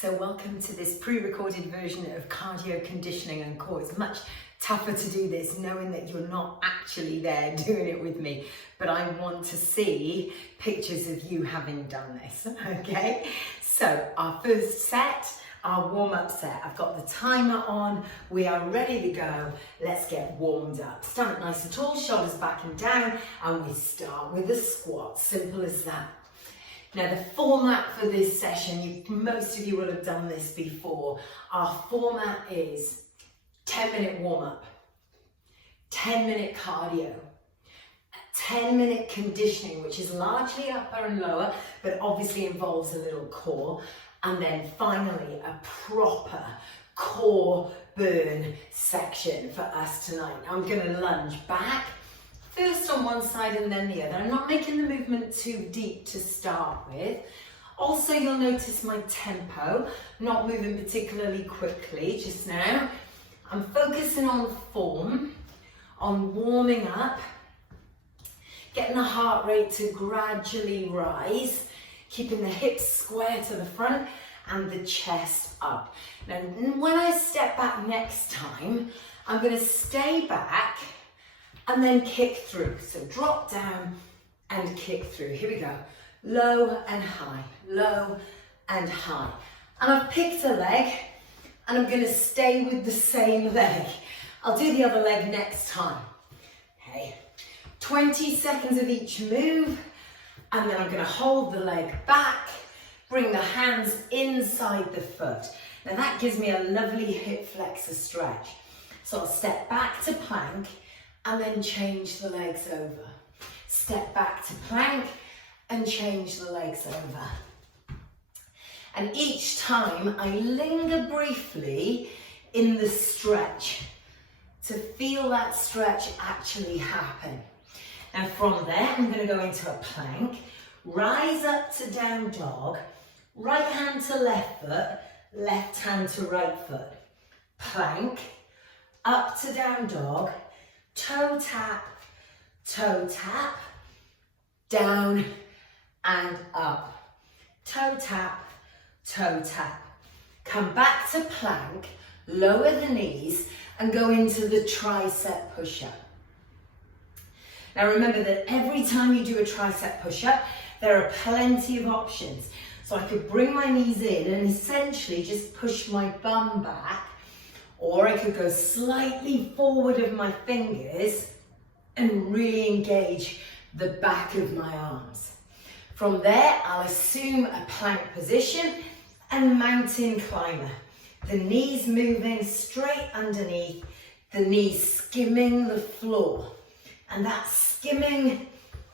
So welcome to this pre-recorded version of cardio conditioning and core. It's much tougher to do this knowing that you're not actually there doing it with me, but I want to see pictures of you having done this, okay? So our first set, our warm-up set. I've got the timer on, we are ready to go. Let's get warmed up. Stand up nice and tall, shoulders back and down, and we start with a squat, simple as that. Now the format for this session, most of you will have done this before. Our format is 10-minute warm-up, 10-minute cardio, 10-minute conditioning, which is largely upper and lower, but obviously involves a little core, and then finally a proper core burn section for us tonight. I'm going to lunge back, first on one side and then the other. I'm not making the movement too deep to start with. Also, you'll notice my tempo, not moving particularly quickly just now. I'm focusing on form, on warming up, getting the heart rate to gradually rise, keeping the hips square to the front and the chest up. Now, when I step back next time, I'm going to stay back and then kick through. So drop down and kick through. Here we go. Low and high, low and high. And I've picked a leg and I'm going to stay with the same leg. I'll do the other leg next time. Okay. 20 seconds of each move, and then I'm going to hold the leg back, bring the hands inside the foot. Now that gives me a lovely hip flexor stretch. So I'll step back to plank and then change the legs over. Step back to plank and change the legs over. And each time I linger briefly in the stretch to feel that stretch actually happen. And from there, I'm going to go into a plank, rise up to down dog, right hand to left foot, left hand to right foot. Plank, up to down dog, toe tap, down and up. Toe tap, toe tap. Come back to plank, lower the knees and go into the tricep push-up. Now remember that every time you do a tricep push-up, there are plenty of options. So I could bring my knees in and essentially just push my bum back, or I could go slightly forward of my fingers and really engage the back of my arms. From there, I'll assume a plank position and mountain climber. The knees moving straight underneath, the knees skimming the floor. And that skimming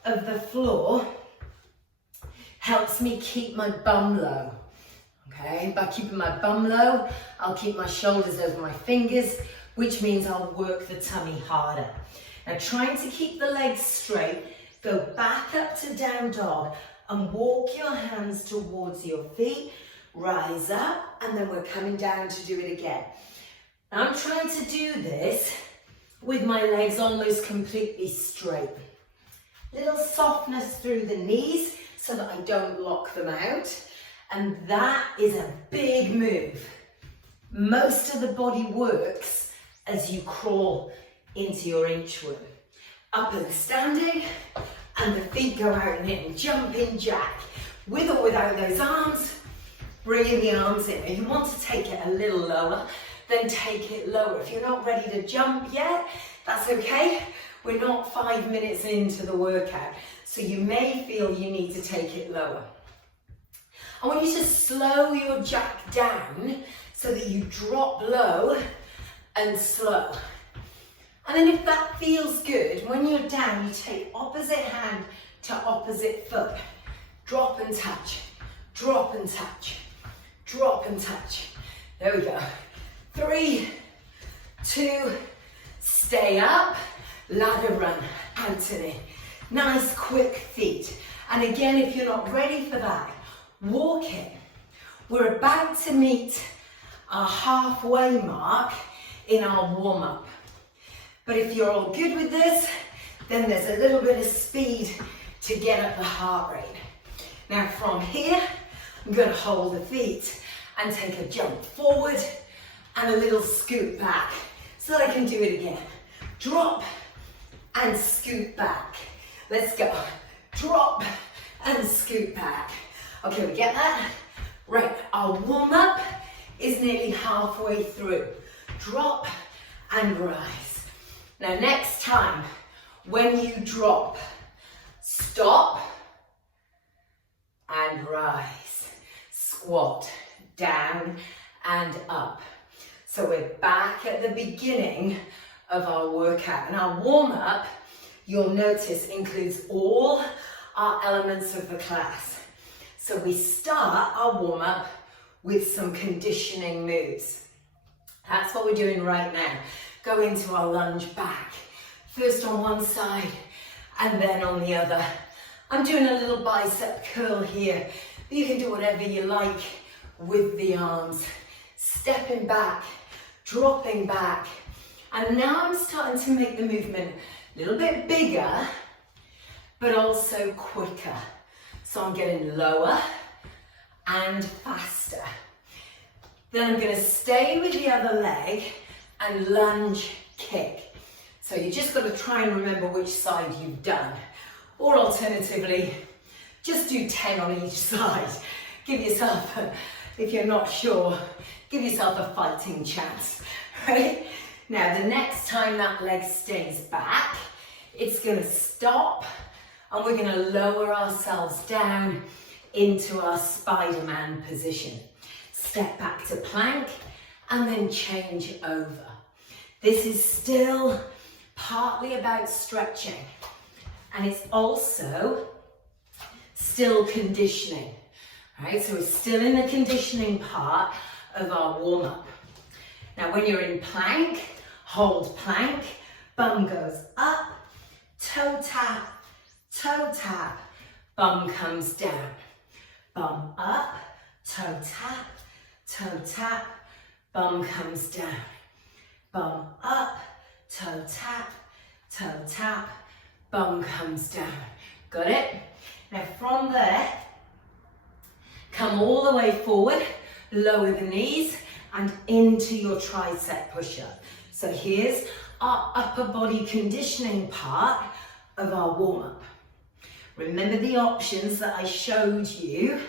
of the floor helps me keep my bum low. Okay, by keeping my bum low, I'll keep my shoulders over my fingers, which means I'll work the tummy harder. Now, trying to keep the legs straight, go back up to down dog and walk your hands towards your feet, rise up, and then we're coming down to do it again. Now, I'm trying to do this with my legs almost completely straight. Little softness through the knees so that I don't lock them out. And that is a big move. Most of the body works as you crawl into your inchworm. Up and standing, and the feet go out and in. Jumping jack. With or without those arms, bringing the arms in. If you want to take it a little lower, then take it lower. If you're not ready to jump yet, that's okay. We're not 5 minutes into the workout, so you may feel you need to take it lower. I want you to slow your jack down so that you drop low and slow. And then if that feels good, when you're down, you take opposite hand to opposite foot. Drop and touch, drop and touch, drop and touch. There we go. 3, 2, stay up, ladder run, Anthony. Nice quick feet. And again, if you're not ready for that, walk it. We're about to meet our halfway mark in our warm-up. But if you're all good with this, then there's a little bit of speed to get up the heart rate. Now from here, I'm going to hold the feet and take a jump forward and a little scoot back. So that I can do it again. Drop and scoot back. Let's go. Drop and scoot back. Okay, we get that? Right, our warm up is nearly halfway through. Drop and rise. Now next time, when you drop, stop and rise. Squat, down and up. So we're back at the beginning of our workout. And our warm-up, you'll notice, includes all our elements of the class. So we start our warm-up with some conditioning moves. That's what we're doing right now. Go into our lunge back. First on one side and then on the other. I'm doing a little bicep curl here. You can do whatever you like with the arms. Stepping back, dropping back. And now I'm starting to make the movement a little bit bigger, but also quicker. So I'm getting lower and faster. Then I'm going to stay with the other leg and lunge kick. So you just got to try and remember which side you've done. Or alternatively, just do 10 on each side. Give yourself, if you're not sure, give yourself a fighting chance, right? Now, the next time that leg stays back, it's going to stop and we're going to lower ourselves down into our Spider-Man position. Step back to plank and then change over. This is still partly about stretching and it's also still conditioning, right? So we're still in the conditioning part of our warm-up. Now, when you're in plank, hold plank, bum goes up, toe tap, bum comes down. Bum up, toe tap, bum comes down. Bum up, toe tap, bum comes down. Got it? Now from there, come all the way forward, lower the knees and into your tricep push-up. So here's our upper body conditioning part of our warm-up. Remember the options that I showed you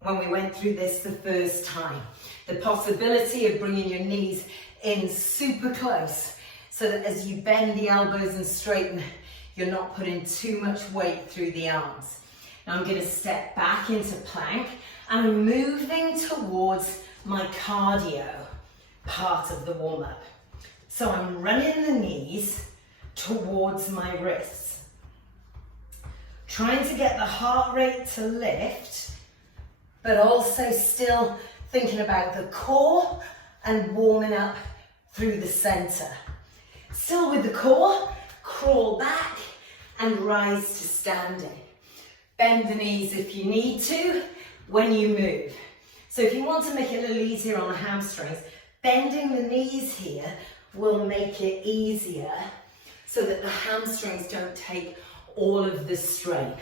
when we went through this the first time. The possibility of bringing your knees in super close so that as you bend the elbows and straighten, you're not putting too much weight through the arms. Now I'm going to step back into plank and I'm moving towards my cardio part of the warm-up. So I'm running the knees towards my wrists. Trying to get the heart rate to lift, but also still thinking about the core and warming up through the center. Still with the core, crawl back and rise to standing. Bend the knees if you need to when you move. So if you want to make it a little easier on the hamstrings, bending the knees here will make it easier so that the hamstrings don't take all of the strain.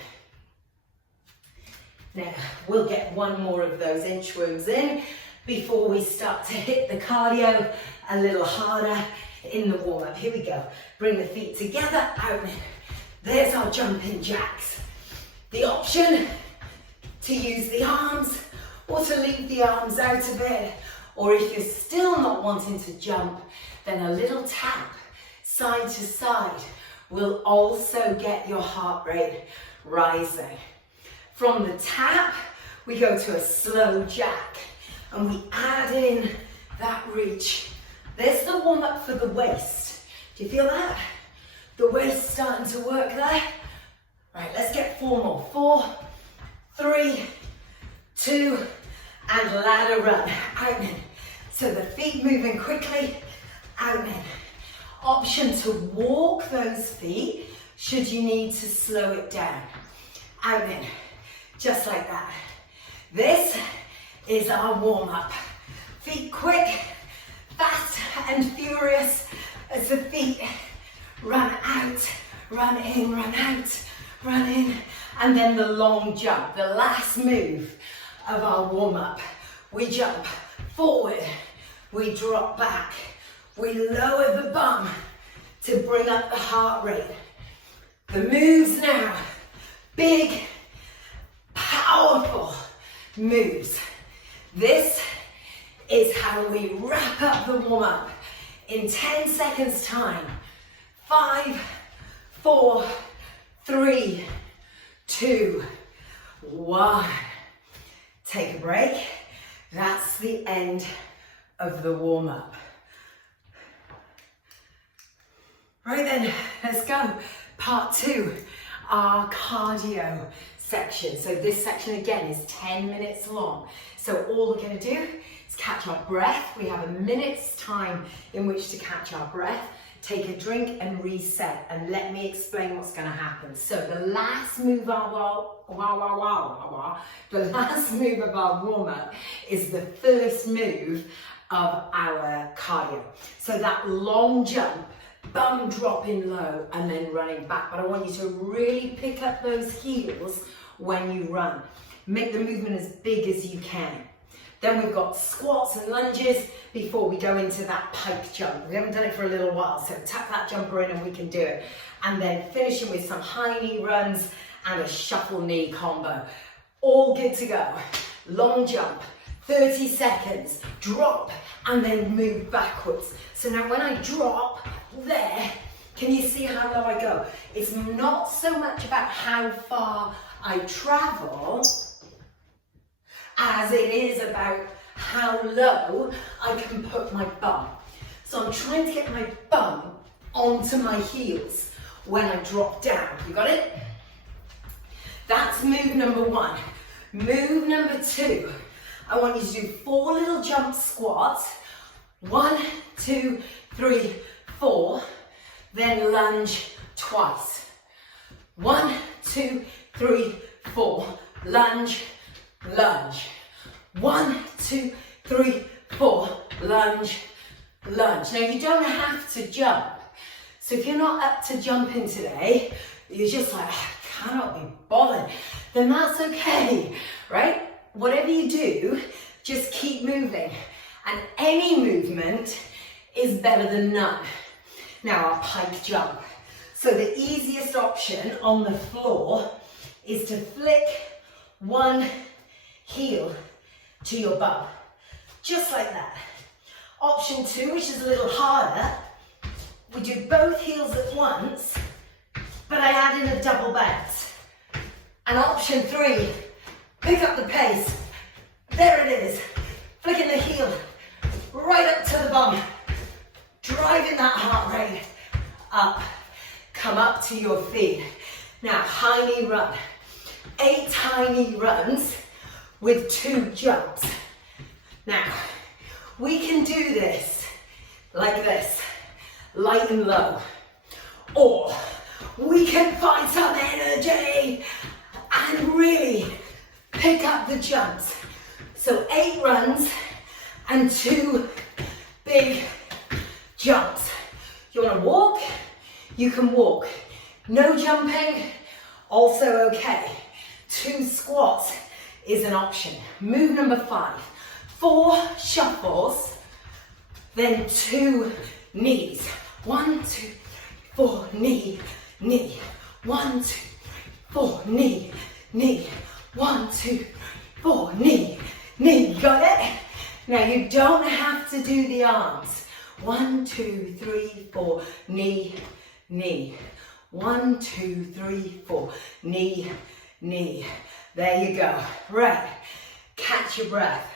Now, we'll get one more of those inchworms in before we start to hit the cardio a little harder in the warm-up. Here we go. Bring the feet together, out and in. There's our jumping jacks. The option to use the arms or to leave the arms out of it, or if you're still not wanting to jump, then a little tap side to side will also get your heart rate rising. From the tap, we go to a slow jack and we add in that reach. There's the warm up for the waist. Do you feel that? The waist starting to work there. Right, let's get 4 more. 4, 3, 2, and ladder run. Out and in. So the feet moving quickly, out and in. Option to walk those feet should you need to slow it down. Out and in. Just like that. This is our warm-up. Feet quick, fast and furious as the feet run out, run in, run out, run in. And then the long jump, the last move of our warm-up we jump forward, we drop back, we lower the bum to bring up the heart rate. The moves now, big, powerful moves. This is how we wrap up the warm-up in 10 seconds time. 5, 4, 3, 2, 1. Take a break. That's the end of the warm-up. Right then, let's go. Part 2, our cardio section. So this section again is 10 minutes long. So all we're going to do is catch our breath. We have a minute's time in which to catch our breath, take a drink and reset. And let me explain what's going to happen. So the last move of our warm-up is the first move of our cardio. So that long jump, bum dropping low and then running back. But I want you to really pick up those heels when you run. Make the movement as big as you can. Then we've got squats and lunges before we go into that pike jump. We haven't done it for a little while, so tuck that jumper in and we can do it. And then finishing with some high knee runs and a shuffle knee combo. All good to go. Long jump, 30 seconds, drop, and then move backwards. So now when I drop there, can you see how low I go? It's not so much about how far I travel as it is about how low I can put my bum. So I'm trying to get my bum onto my heels when I drop down. You got it? That's move number 1. Move number 2, I want you to do 4 little jump squats. 1, 2, 3, 4. Then lunge twice. 1, 2, 3, 4. Lunge, lunge. 1, 2, 3, 4. Lunge, lunge. Now you don't have to jump. So if you're not up to jumping today, you're just like, I cannot be bothered, then that's okay, right? Whatever you do, just keep moving. And any movement is better than none. Now our pike jump. So the easiest option on the floor is to flick one heel to your bum. Just like that. Option 2, which is a little harder, we do both heels at once, but I add in a double bounce. And option 3, pick up the pace. There it is. Flicking the heel right up to the bum. Driving that heart rate up. Come up to your feet. Now, high knee run. 8 high knee runs with 2 jumps. Now, we can do this like this, light and low. Or we can find some energy and really pick up the jumps. So 8 runs and 2 big jumps. You want to walk? You can walk. No jumping, also okay. 2 squats is an option. Move number 5. 4 shuffles, then 2 knees. 1, 2, 4, knee, knee. 1, 2, 4, knee, knee. 1, 2, 4, knee, knee. Got it? Now you don't have to do the arms. 1, 2, 3, 4, knee, knee. 1, 2, 3, 4, knee, knee. There you go. Right, catch your breath.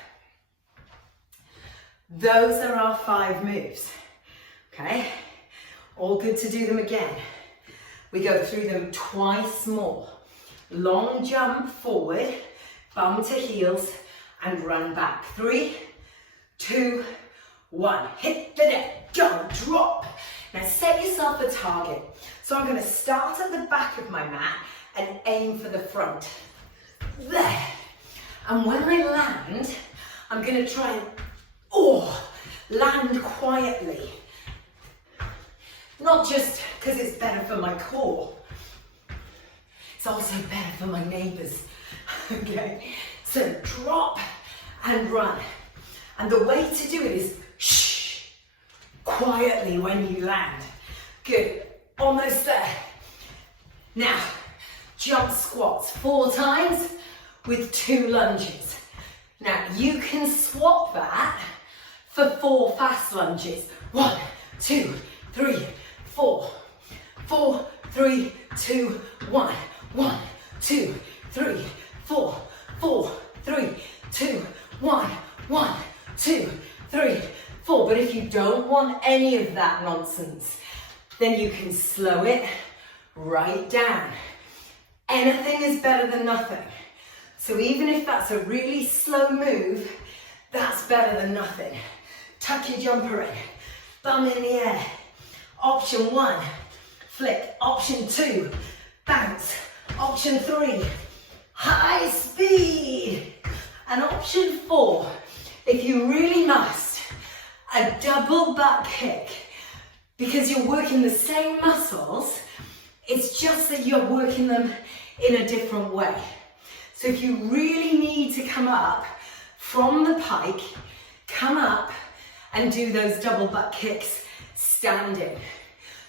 Those are our 5 moves, okay? All good to do them again. We go through them twice more. Long jump forward, bum to heels, and run back. 3, 2, 1. Hit the deck, go, drop. Now set yourself a target. So I'm gonna start at the back of my mat and aim for the front. There. And when I land, I'm gonna try and land quietly. Not just because it's better for my core. It's also better for my neighbors. Okay, so drop and run. And the way to do it is shh, quietly when you land. Good, almost there. Now, jump squats 4 times with 2 lunges. Now, you can swap that for 4 fast lunges. 1, 2, 3, 4. 4, 3, 2, 1. 1, 2, 3, 4. 4, 3, 2, 1. 1, 2, 3, 4. But if you don't want any of that nonsense, then you can slow it right down. Anything is better than nothing. So even if that's a really slow move, that's better than nothing. Tuck your jumper in, bum in the air. Option 1, flick. Option 2, bounce. Option 3, high speed. And option 4, if you really must, a double butt kick. Because you're working the same muscles, it's just that you're working them in a different way. So if you really need to come up from the pike, come up and do those double butt kicks standing.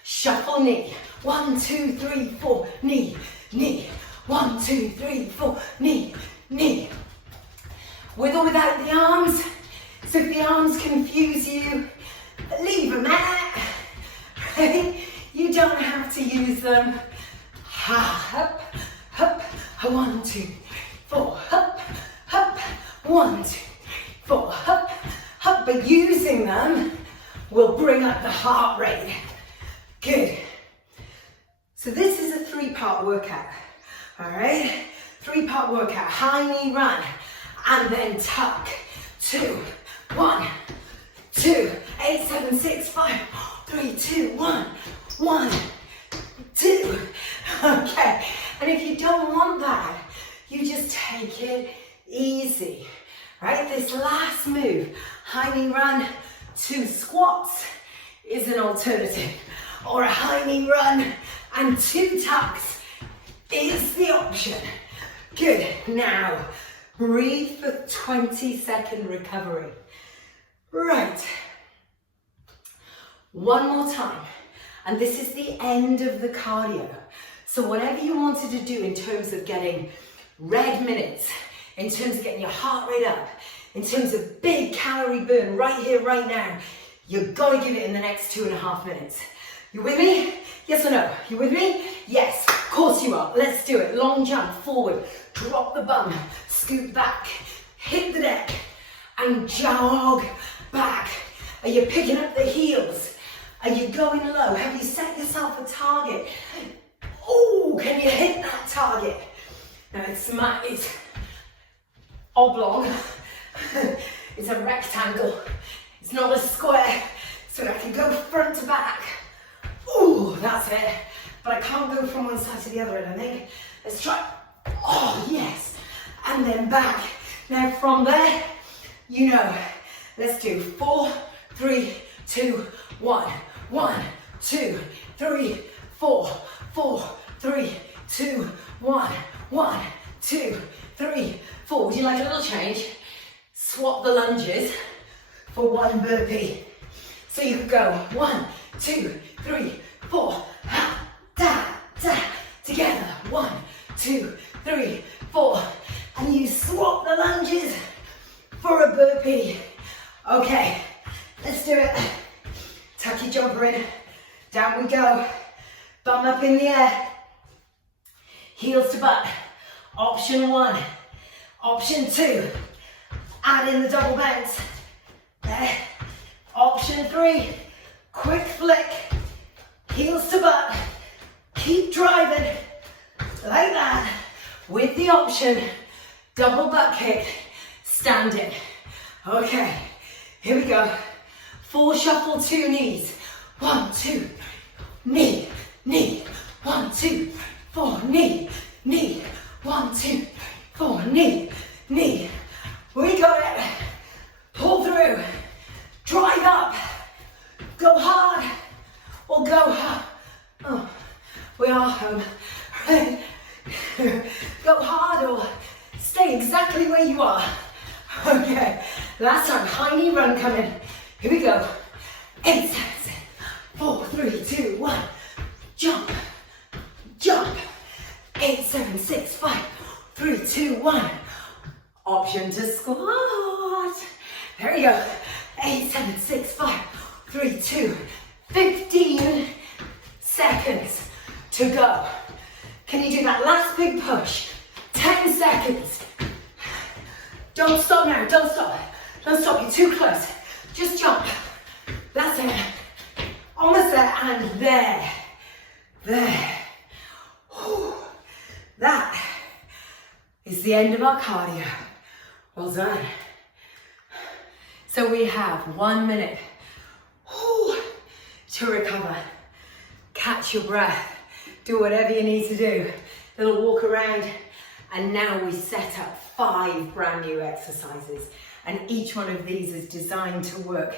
Shuffle knee. 1, 2, 3, 4, knee, knee. 1, 2, 3, 4, knee, knee. With or without the arms. So if the arms confuse you, leave them there. Right? You don't have to use them. Up, up, 1, 2, 4, up, up, 1, 2, 4, up, up. But using them will bring up the heart rate. Good. So this is a 3-part workout. All right? 3-part workout. High knee run and then tuck. 2, 1, 2, 8, 7, 6, 5, 3, 2, 1, 1, 2. Okay. And if you don't want that, you just take it easy. Right? This last move, high knee run, 2 squats is an alternative. Or a high knee run and 2 tucks is the option. Good. Now, breathe for 20-second recovery. Right. One more time. And this is the end of the cardio. So whatever you wanted to do in terms of getting red minutes, in terms of getting your heart rate up, in terms of big calorie burn right here, right now, you've got to give it in the next 2.5 minutes. You with me? Yes or no? You with me? Yes, of course you are. Let's do it. Long jump forward, drop the bum, scoot back, hit the deck, and jog back. Are you picking up the heels? Are you going low? Have you set yourself a target? Oh, can you hit that target? Now it's oblong. It's a rectangle. It's not a square. So I can go front to back. Ooh, that's it. But I can't go from one side to the other, I don't think. Let's try. Oh, yes. And then back. Now from there, you know, let's do 4, 3, 2, 1. 1, 2, 3, 4. 4, 3, 2, 1. 1, 2, 3, 4. Would you like a little change? Swap the lunges for 1 burpee. So you could go 1, 2, 3, 4. Ha, da, da. Together. 1, 2, 3, 4. And you swap the lunges for a burpee. Okay, let's do it. Tuck your jumper in. Down we go. Bum up in the air. Heels to butt. Option 1. Option 2. Add in the double bounce. There. Option 3. Quick flick. Heels to butt. Keep driving. Like that. With the option, double butt kick, standing. Okay, here we go. 4 shuffle, 2 knees. 1, 2, knee, knee. 1, 2, 4, knee, knee. 1, 2, 4, knee, knee. We got it. Pull through. Drive up. Go hard or go hard. Oh, we are home. Go hard or stay exactly where you are. Okay, last time, high knee run coming. Here we go. 8, 7, 6, 4, 3, 2, 1. Jump, jump. 8, 7, 6, 5, 3, 2, 1. Option to squat. There we go. 8, 7, 6, 5, 3, 2, 15 seconds to go. Can you do that last big push? 10 seconds. Don't stop now, don't stop. Don't stop, you're too close. Just jump. That's it. Almost there, and there. There. Whew. That is the end of our cardio. Well done. So we have 1 minute to recover. Catch your breath. Do whatever you need to do. Little walk around. And now we set up 5 brand new exercises. And each one of these is designed to work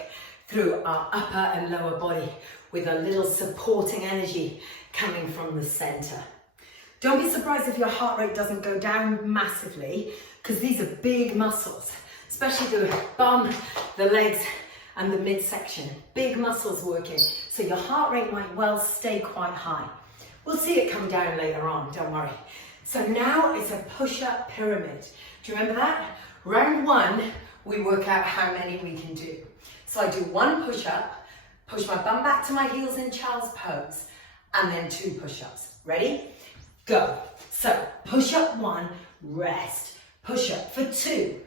through our upper and lower body with a little supporting energy coming from the center. Don't be surprised if your heart rate doesn't go down massively, because these are big muscles, especially the bum, the legs, and the midsection. Big muscles working, so your heart rate might well stay quite high. We'll see it come down later on, don't worry. So now it's a push-up pyramid. Do you remember that? Round 1, we work out how many we can do. So I do 1 push-up, push my bum back to my heels in child's pose, and then 2 push-ups. Ready? Go. So push-up 1, rest. Push-up for 2,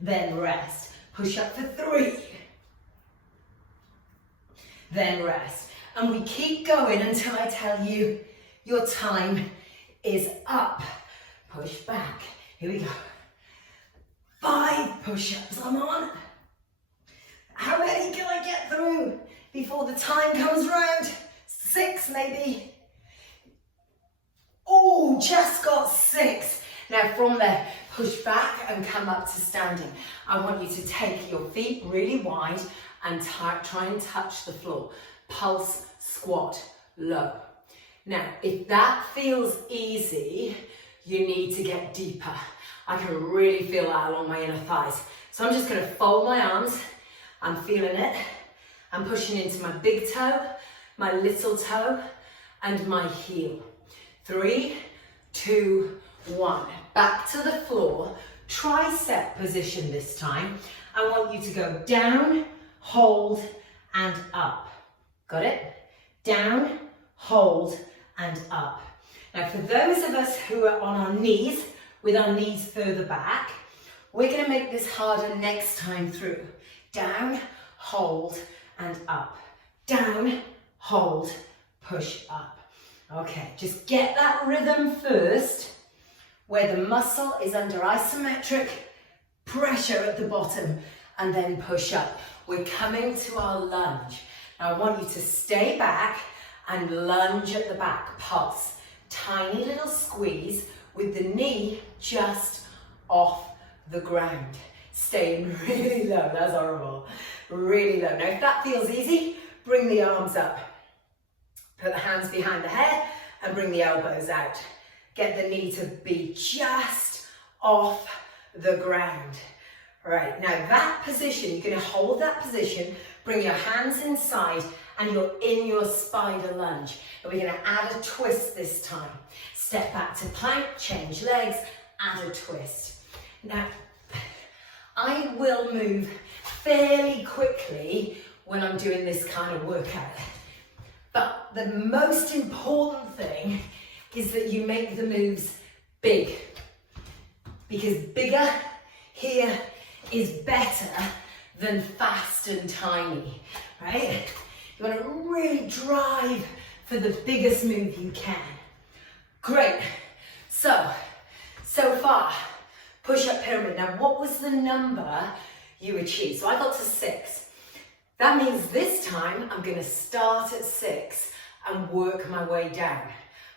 then rest. Push-up for 3, then rest. And we keep going until I tell you your time is up. Push back. Here we go. 5 push-ups, I'm on. How many can I get through before the time comes round? 6 maybe. Oh, just got 6. Now from there, push back and come up to standing. I want you to take your feet really wide and try and touch the floor. Pulse, squat, low. Now, if that feels easy, you need to get deeper. I can really feel that along my inner thighs. So I'm just going to fold my arms. I'm feeling it. I'm pushing into my big toe, my little toe, and my heel. 3, 2, 1. Back to the floor. Tricep position this time. I want you to go down, hold, and up. Got it? Down, hold, and up. Now for those of us who are on our knees, with our knees further back, we're going to make this harder next time through. Down, hold, and up. Down, hold, push up. Okay, just get that rhythm first, where the muscle is under isometric pressure at the bottom, and then push up. We're coming to our lunge. Now I want you to stay back and lunge at the back, pulse. Tiny little squeeze with the knee just off the ground. Staying really low, that's horrible. Really low. Now if that feels easy, bring the arms up. Put the hands behind the head and bring the elbows out. Get the knee to be just off the ground. All right, now that position, you're going to hold that position, bring your hands inside, and you're in your spider lunge. And we're going to add a twist this time. Step back to plank, change legs, add a twist. Now, I will move fairly quickly when I'm doing this kind of workout. But the most important thing is that you make the moves big. Because bigger here is better than fast and tiny, right? You want to really drive for the biggest move you can. Great. So far, push-up pyramid. Now, what was the number you achieved? So I got to 6. That means this time I'm going to start at 6 and work my way down,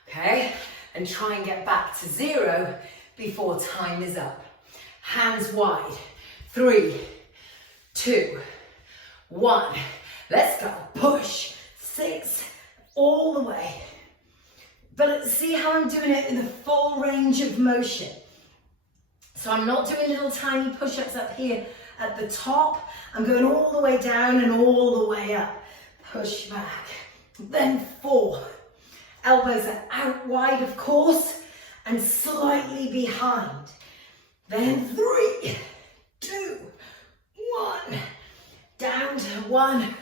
okay? And try and get back to 0 before time is up. Hands wide. 3, 2, 1. Let's go. Push. 6, all the way. But see how I'm doing it in the full range of motion. So I'm not doing little tiny push-ups up here at the top. I'm going all the way down and all the way up. Push back. Then 4. Elbows are out wide, of course, and slightly behind. Then 3, 2, 1. Down to 1.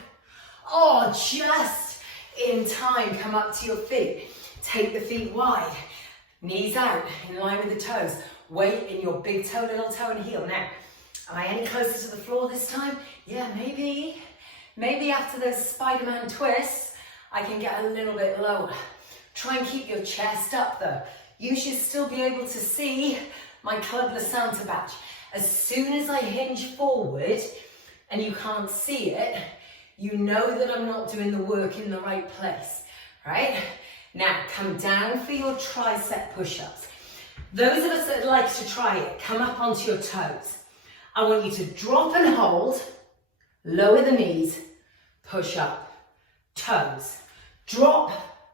Oh, just in time. Come up to your feet. Take the feet wide. Knees out, in line with the toes. Weight in your big toe, little toe, and heel. Now, am I any closer to the floor this time? Yeah, maybe. Maybe after those Spider-Man twists, I can get a little bit lower. Try and keep your chest up though. You should still be able to see my Club La Santa badge. As soon as I hinge forward and you can't see it, you know that I'm not doing the work in the right place, right? Now, come down for your tricep push-ups. Those of us that like to try it, come up onto your toes. I want you to drop and hold, lower the knees, push up, toes. Drop,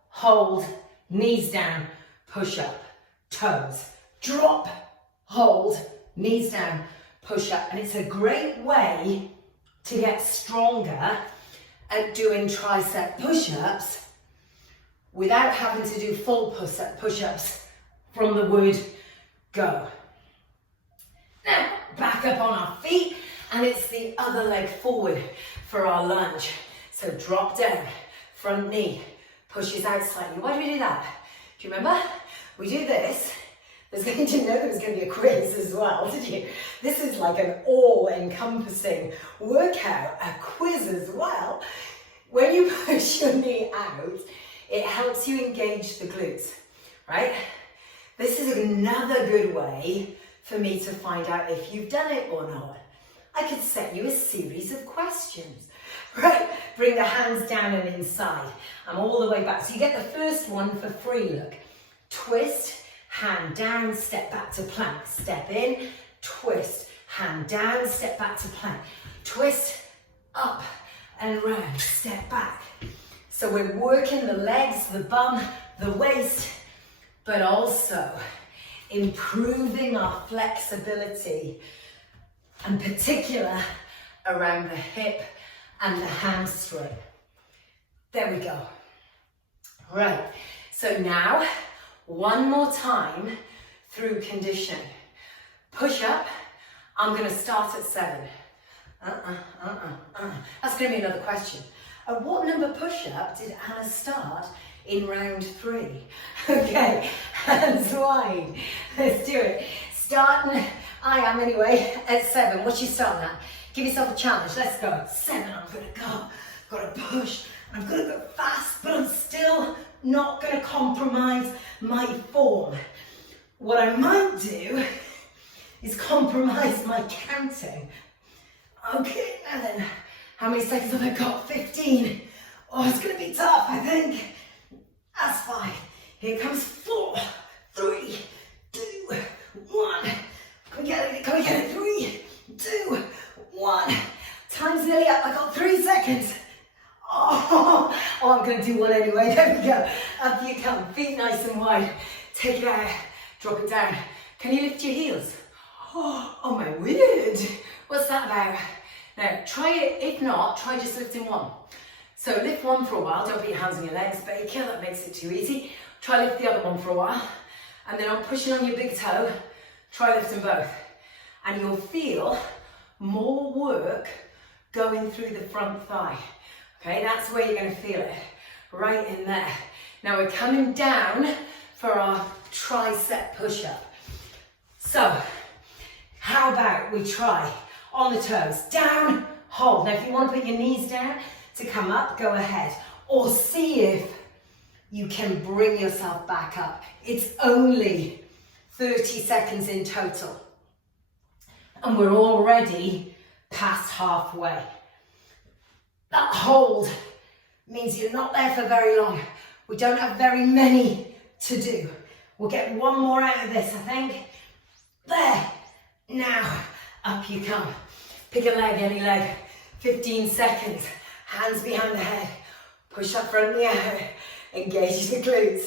hold, knees down, push up, toes. Drop, hold, knees down, push up. And it's a great way to get stronger at doing tricep push-ups without having to do full push-ups from the word go. Now, back up on our feet, and it's the other leg forward for our lunge. So drop down, front knee pushes out slightly. Why do we do that? Do you remember? We do this. Did you know there was going to be a quiz as well, did you? This is like an all-encompassing workout, a quiz as well. When you push your knee out, it helps you engage the glutes, right? This is another good way for me to find out if you've done it or not. I could set you a series of questions, right? Bring the hands down and inside. I'm all the way back. So you get the first one for free, look. Twist, hand down, step back to plank. Step in, twist, hand down, step back to plank. Twist, up and round, step back. So we're working the legs, the bum, the waist, but also improving our flexibility, in particular around the hip and the hamstring. There we go. Right, so now one more time through condition. Push up, I'm gonna start at 7. That's gonna be another question. At what number push-up did Anna start in round 3? Okay, hands wide. Let's do it. Starting, I am anyway, at 7. What's you starting at? Give yourself a challenge. Let's go. 7, I'm gonna go. Gotta push. I'm gonna go fast, but I'm still not gonna compromise my form. What I might do is compromise my counting. Okay, and then how many seconds have I got? 15. Oh, it's gonna be tough, I think. That's fine. Here comes 4, 3, 2, 1. Can we get it? Can we get it? 3, 2, 1. Time's nearly up. I got 3 seconds. Oh, I'm gonna do one anyway. There we go. Up you come. Feet nice and wide. Take it out. Drop it down. Can you lift your heels? Oh my word. What's that about? Now, try it. If not, try just lifting one. So lift one for a while. Don't put your hands on your legs, Baker. That makes it too easy. Try lift the other one for a while. And then on pushing on your big toe, try lifting both. And you'll feel more work going through the front thigh. Okay, that's where you're going to feel it. Right in there. Now we're coming down for our tricep push-up. So, how about we try on the toes, down, hold. Now if you want to put your knees down to come up, go ahead. Or see if you can bring yourself back up. It's only 30 seconds in total. And we're already past halfway. That hold means you're not there for very long. We don't have very many to do. We'll get one more out of this, I think. There. Now, up you come. Pick a leg, any leg. 15 seconds. Hands behind the head. Push up front knee out. Engage the glutes.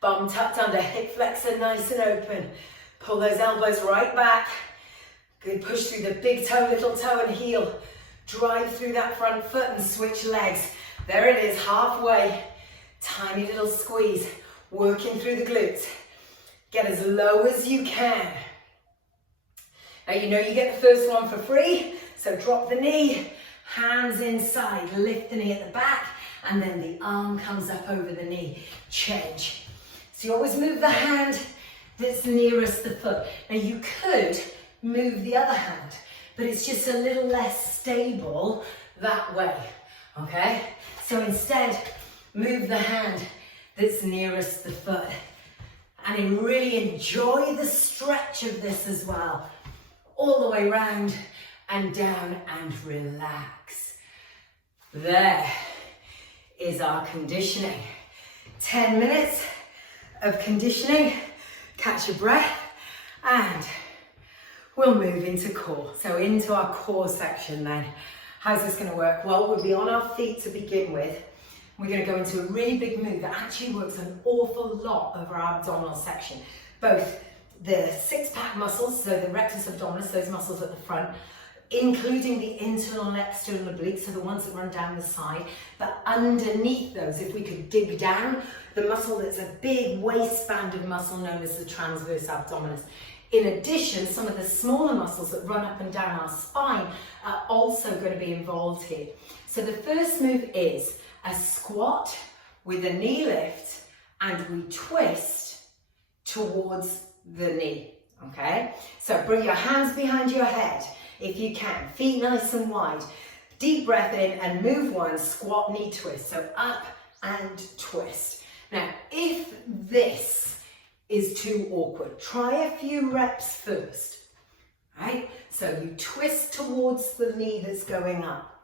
Bum tucked under, hip flexor nice and open. Pull those elbows right back. Good, push through the big toe, little toe and heel. Drive through that front foot and switch legs. There it is, halfway. Tiny little squeeze, working through the glutes. Get as low as you can. Now you know you get the first one for free, so drop the knee, hands inside, lift the knee at the back, and then the arm comes up over the knee. Change. So you always move the hand that's nearest the foot. Now you could move the other hand, but it's just a little less stable that way, okay? So instead, move the hand that's nearest the foot. And really enjoy the stretch of this as well. All the way round and down and relax. There is our conditioning. 10 minutes of conditioning. Catch your breath and we'll move into core. So into our core section then. How's this going to work? Well, we'll be on our feet to begin with. We're going to go into a really big move that actually works an awful lot of our abdominal section. Both the six-pack muscles, so the rectus abdominis, those muscles at the front, including the internal and external obliques, so the ones that run down the side, but underneath those, if we could dig down, the muscle that's a big waistband of muscle known as the transverse abdominis. In addition, some of the smaller muscles that run up and down our spine are also going to be involved here. So the first move is a squat with a knee lift and we twist towards the knee, okay? So bring your hands behind your head if you can, feet nice and wide. Deep breath in and move one, squat, knee twist. So up and twist. Now, if this is too awkward, try a few reps first, right? So you twist towards the knee that's going up.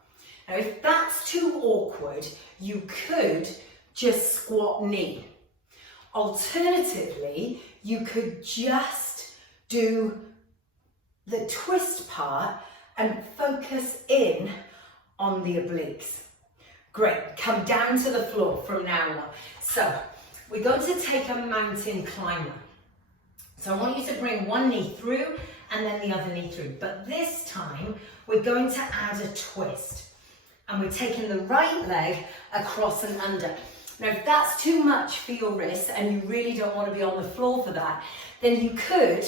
Now, if that's too awkward, you could just squat knee. Alternatively, you could just do the twist part and focus in on the obliques. Great, come down to the floor from now on. So, we're going to take a mountain climber. So I want you to bring one knee through and then the other knee through. But this time, we're going to add a twist. And we're taking the right leg across and under. Now, if that's too much for your wrist and you really don't want to be on the floor for that, then you could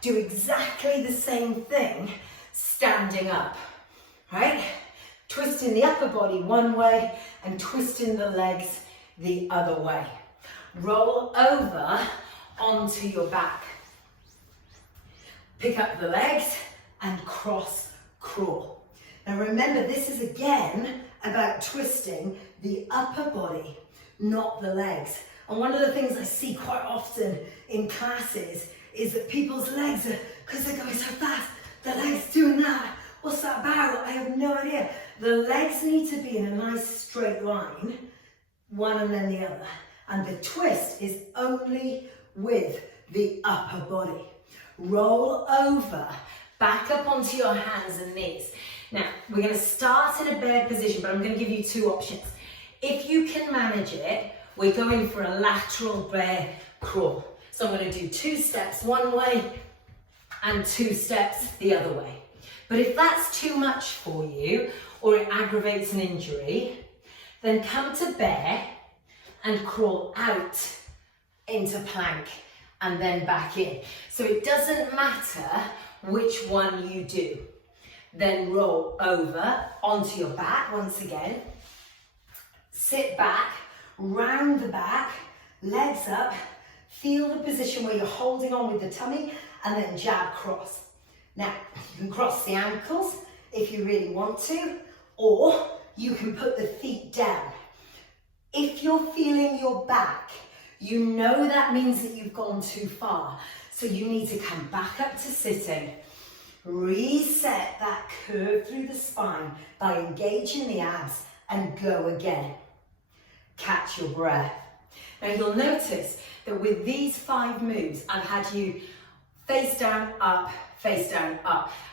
do exactly the same thing standing up, right? Twisting the upper body one way and twisting the legs the other way. Roll over onto your back. Pick up the legs and cross crawl. Now remember, this is again about twisting the upper body, not the legs. And one of the things I see quite often in classes is that people's legs are, because they're going so fast, the leg's doing that. What's that about? I have no idea. The legs need to be in a nice straight line, one and then the other. And the twist is only with the upper body. Roll over, back up onto your hands and knees. Now, we're going to start in a bear position, but I'm going to give you two options. If you can manage it, we're going for a lateral bear crawl. So I'm going to do 2 steps one way and 2 steps the other way. But if that's too much for you, or it aggravates an injury, then come to bear and crawl out into plank and then back in. So it doesn't matter which one you do. Then roll over onto your back once again. Sit back, round the back, legs up. Feel the position where you're holding on with the tummy and then jab cross. Now, you can cross the ankles if you really want to, or you can put the feet down. If you're feeling your back, you know that means that you've gone too far. So you need to come back up to sitting. Reset that curve through the spine by engaging the abs and go again. Catch your breath. Now you'll notice that with these 5 moves, I've had you face down, up,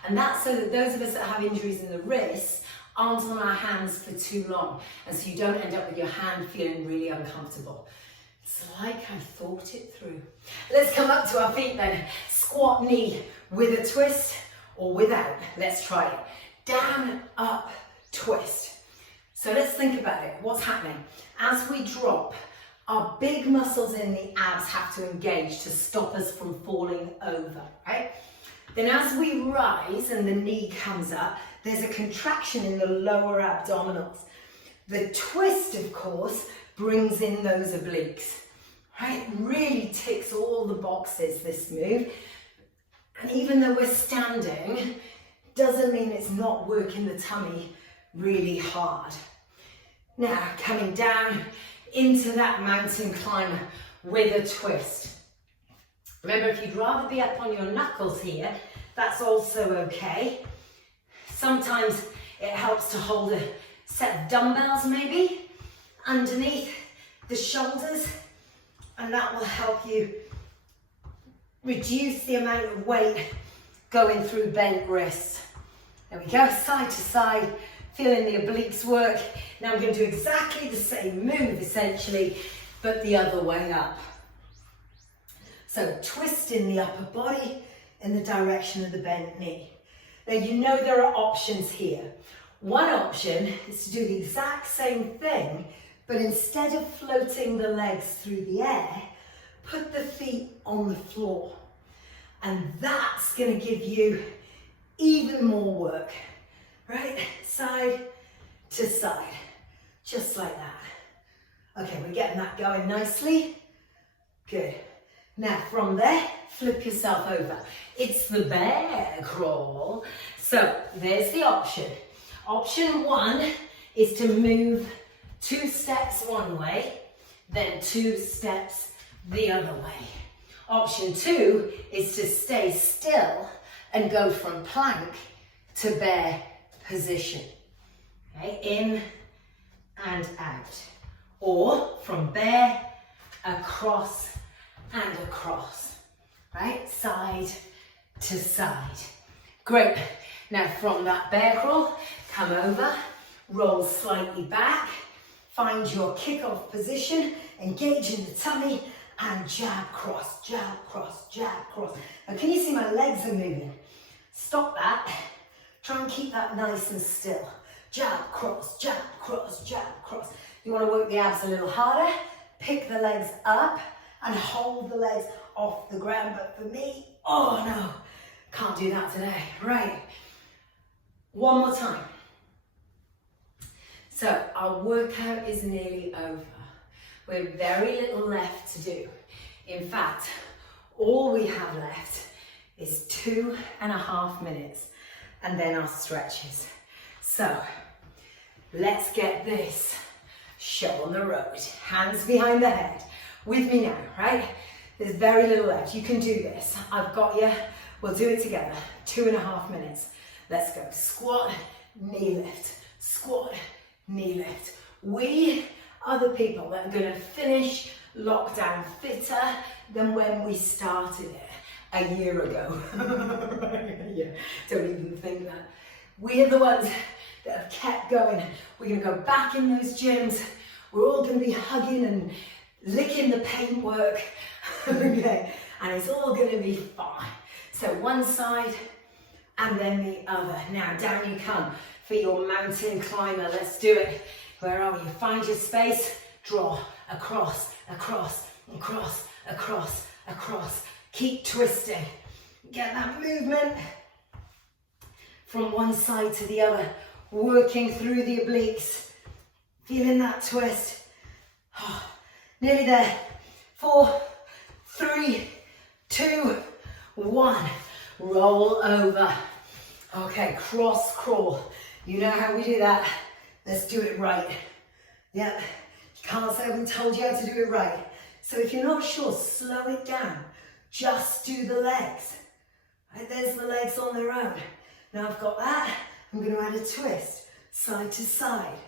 and that's so that those of us that have injuries in the wrists aren't on our hands for too long, and so you don't end up with your hand feeling really uncomfortable. It's like I thought it through. Let's come up to our feet then. Squat knee with a twist or without. Let's try it. Down, up, twist. So let's think about it. What's happening? As we drop, our big muscles in the abs have to engage to stop us from falling over, right? Then as we rise and the knee comes up, there's a contraction in the lower abdominals. The twist, of course, brings in those obliques, right? Really ticks all the boxes, this move. And even though we're standing, doesn't mean it's not working the tummy really hard. Now, coming down into that mountain climber with a twist. Remember, if you'd rather be up on your knuckles here, that's also okay. Sometimes it helps to hold a set of dumbbells maybe underneath the shoulders, and that will help you reduce the amount of weight going through bent wrists. There we go, side to side, feeling the obliques work. Now I'm going to do exactly the same move essentially, but the other way up. So twist in the upper body in the direction of the bent knee. Now you know there are options here. One option is to do the exact same thing, but instead of floating the legs through the air, put the feet on the floor. And that's going to give you even more work, right? Side to side, just like that. Okay, we're getting that going nicely. Good. Now from there, flip yourself over. It's the bear crawl. So there's the option. Option one is to move 2 steps one way, then 2 steps the other way. Option two is to stay still and go from plank to bear position. Okay, in and out. Or from bear, across and across. Right, side to side. Great. Now from that bear crawl, come over, roll slightly back, find your kick-off position, engage in the tummy, and jab, cross, jab, cross, jab, cross. Now can you see my legs are moving? Stop that. Try and keep that nice and still. Jab, cross, jab, cross, jab, cross. You want to work the abs a little harder, pick the legs up and hold the legs off the ground. But for me, oh no, can't do that today. Right, one more time. So our workout is nearly over. We've very little left to do. In fact, all we have left is 2.5 minutes and then our stretches. So let's get this show on the road. Hands behind the head. With me now, right? There's very little left. You can do this. I've got you. We'll do it together. 2.5 minutes. Let's go. Squat, knee lift. Squat, knee lift. We are the people that are going to finish lockdown fitter than when we started it a year ago. Yeah, don't even think that. We are the ones that have kept going. We're going to go back in those gyms. We're all going to be hugging and licking the paintwork. Okay, and it's all going to be fine. So one side and then the other. Now down you come for your mountain climber. Let's do it. Where are you? Find your space. Draw across, across, across, across, across. Keep twisting. Get that movement from one side to the other. Working through the obliques. Feeling that twist. Oh, nearly there. 4, 3, 2, 1. Roll over. Okay, cross crawl. You know how we do that. Let's do it right. Yep. You can't say I haven't told you how to do it right. So if you're not sure, slow it down. Just do the legs. Right, there's the legs on their own. Now I've got that. I'm going to add a twist, side to side.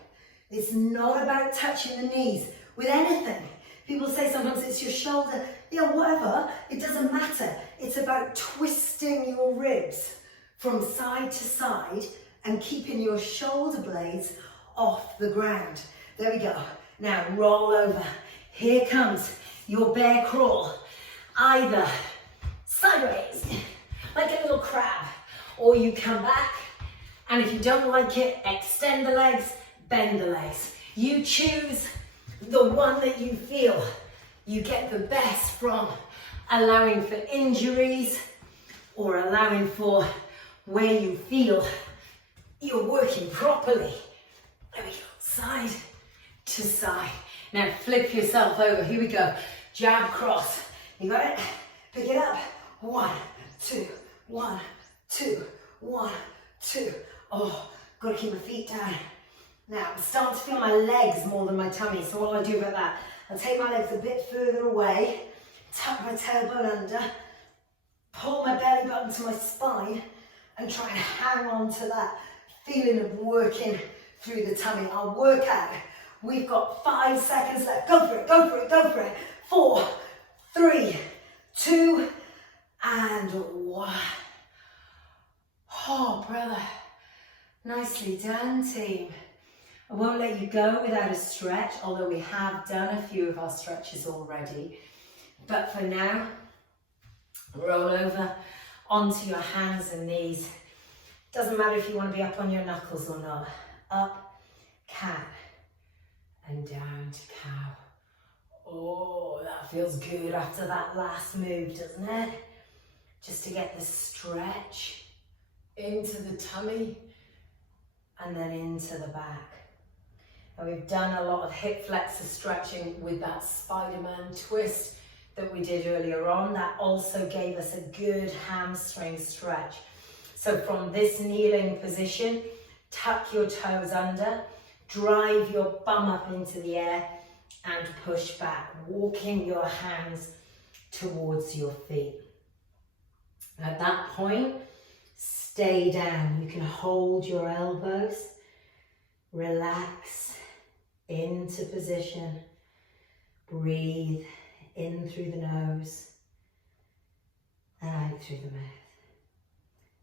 It's not about touching the knees with anything. People say sometimes it's your shoulder. Yeah, whatever. It doesn't matter. It's about twisting your ribs from side to side and keeping your shoulder blades off the ground. There we go. Now roll over. Here comes your bear crawl, either sideways, like a little crab, or you come back, and if you don't like it, extend the legs, bend the legs. You choose the one that you feel you get the best from, allowing for injuries or allowing for where you feel you're working properly. There we go, side to side. Now flip yourself over, here we go. Jab, cross, you got it? Pick it up, 1, 2, 1, 2, 1, 2. Oh, gotta keep my feet down. Now, I'm starting to feel my legs more than my tummy, so what do I do about that? I'll take my legs a bit further away, tuck my tailbone under, pull my belly button to my spine, and try and hang on to that feeling of working through the tummy. I'll work out. We've got 5 seconds left. Go for it, go for it, go for it. 4, 3, 2, and 1. Oh, brother. Nicely done, team. I won't let you go without a stretch, although we have done a few of our stretches already. But for now, roll over onto your hands and knees. Doesn't matter if you want to be up on your knuckles or not. Up, cat, and down to cow. Oh, that feels good after that last move, doesn't it? Just to get the stretch into the tummy and then into the back. And we've done a lot of hip flexor stretching with that Spider-Man twist that we did earlier on. That also gave us a good hamstring stretch. So from this kneeling position, tuck your toes under, drive your bum up into the air and push back, walking your hands towards your feet. At that point, stay down. You can hold your elbows, relax into position, breathe in through the nose and out through the mouth.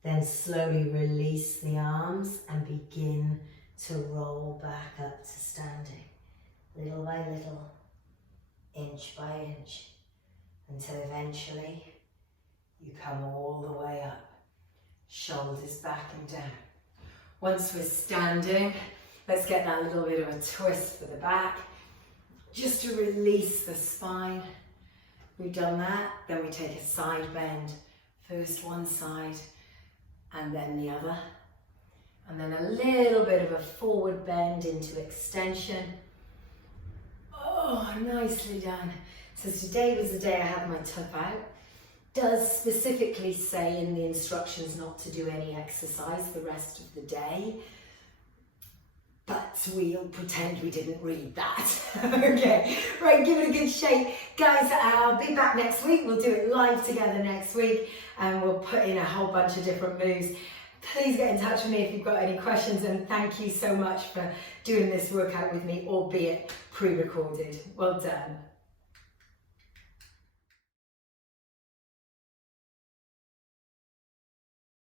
Then slowly release the arms and begin to roll back up to standing, little by little, inch by inch, until eventually you come all the way up, shoulders back and down. Once we're standing, let's get that little bit of a twist for the back, just to release the spine. We've done that, then we take a side bend. First one side, and then the other. And then a little bit of a forward bend into extension. Oh, nicely done. So today was the day I had my tuck out. Does specifically say in the instructions not to do any exercise the rest of the day. But we'll pretend we didn't read that. Okay, right, give it a good shake. Guys, I'll be back next week. We'll do it live together next week and we'll put in a whole bunch of different moves. Please get in touch with me if you've got any questions, and thank you so much for doing this workout with me, albeit pre-recorded. Well done.